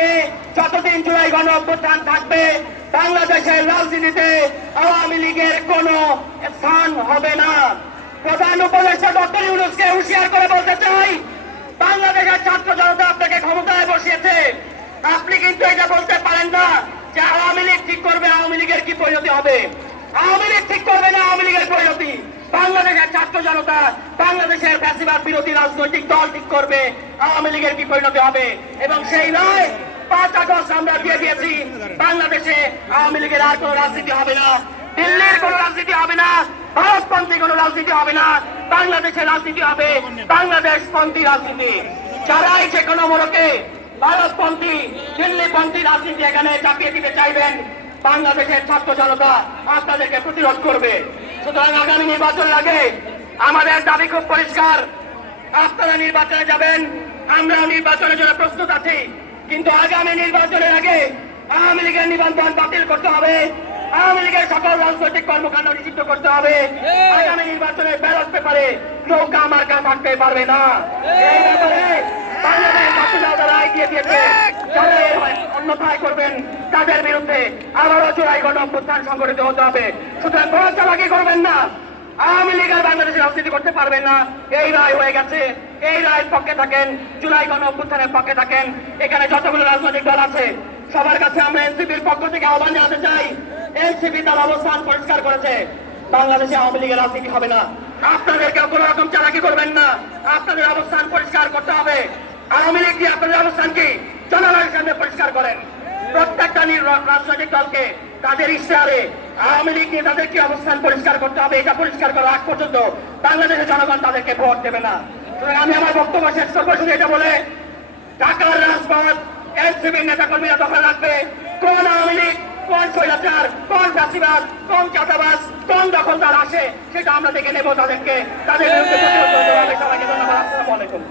থাকবে, যতদিন জুলাই গণ অভ্যুত্থান থাকবে, বাংলাদেশের রাজনীতিতে আওয়ামী লীগের কোনো স্থান হবে না। প্রধান উপদেষ্টা ডক্টর ইউনুসকে হুঁশিয়ার করে বলতে চাই, বাংলাদেশের ছাত্র জনতা আপনাকে ক্ষমতায় বসিয়েছে। আপনি কিন্তু এটা বলতে পারেন না যে আওয়ামী লীগ ঠিক করবে, আওয়ামী লীগের কি পরিণতি হবে? আওয়ামী লীগ ঠিক করবে না আওয়ামী লীগের পরিণতি? বাংলাদেশের ছাত্র জনতা, বাংলাদেশের ফ্যাসিবাদ বিরোধী রাজনৈতিক দল ঠিক করবে, আওয়ামী লীগের কি পরিণতি হবে? এবং সেই নয় আগস্ট আমরা দিয়ে দিয়েছি। বাংলাদেশে আওয়ামী লীগের আর কোনো রাজনীতি হবে না। দিল্লির কোনো রাজনীতি হবে না। ভারতপন্থী কোনো রাজনীতি হবে না। বাংলাদেশের রাজনীতি হবে বাংলাদেশ পন্থী রাজনীতি। যারাই যে কোনো মোড়কে ভারতপন্থী, দিল্লিপন্থী রাজনীতি এখানে চাপিয়ে দিতে চাইবেন, বাংলাদেশের ছাত্র জনতা আপনাদেরকে প্রতিরোধ করবে। সুতরাং আগামী নির্বাচনের আগে আমাদের দাবি খুব পরিষ্কার। আপনারা নির্বাচনে যাবেন আমরা নির্বাচনের জন্য প্রস্তুত আছি। কিন্তু আগামী নির্বাচনের আগে আওয়ামী লীগের নিবন্ধন বাতিল করতে হবে। আওয়ামী লীগের সকল রাজনৈতিক কর্মকাণ্ড নিষিদ্ধ করতে হবে। আগামী নির্বাচনের ব্যালট পেপারে নৌকা মার্কা থাকতে পারবে না। এই ব্যাপারে বাংলাদেশ জাতীয় দল রায় দিয়ে দিয়েছে। অন্যথায় করবেন তাদের বিরুদ্ধে আবারও চূড়াই গণ অভ্যুত্থান সংগঠিত হতে হবে। সুতরাং কোনো চালাকি করবেন না। আওয়ামী লীগ আর বাংলাদেশে রাজনীতি করতে পারবেন না। এই রায় হয়ে গেছে। এই রায়ের পক্ষে থাকেন, জুলাই গণ অভ্যুত্থানের পক্ষে থাকেন। এখানে যতগুলো রাজনৈতিক দল আছে, সবার কাছে আমরা এনসিপির পক্ষ থেকে আহ্বান জানাতে চাই, এনসিপি তার অবস্থান পরিষ্কার করেছে। বাংলাদেশে আওয়ামী লীগের রাজনীতি হবে না। আপনাদেরকে কোনো রকম চালাকি করবেন না। আপনাদের অবস্থান পরিষ্কার করতে হবে। আওয়ামী লীগ কি আপনাদের অবস্থান কি? জনগণের সামনে পরিষ্কার করেন। প্রত্যেকটা রাজনৈতিক দলকে তাদের ইশতেহারে আওয়ামী লীগ নিয়ে তাদের কি অবস্থান পরিষ্কার করতে হবে, এটা পরিষ্কার করার আগ পর্যন্ত বাংলাদেশের জনগণ তাদেরকে ভোট দেবে না। আমি আমার বক্তব্য শেষ করব শুধু এটা বলে, ঢাকার রাজপথ এনসিপির নেতা কর্মীরা দখল রাখবে। কোন আওয়ামী লীগ, কোন স্বৈরাচার, কোন চাষিবাস কোন চাষাবাস কোন দখলদার আসে, সেটা আমরা দেখে নেব তাদেরকে। তাদের সবাইকে ধন্যবাদ। আসসালামু আলাইকুম।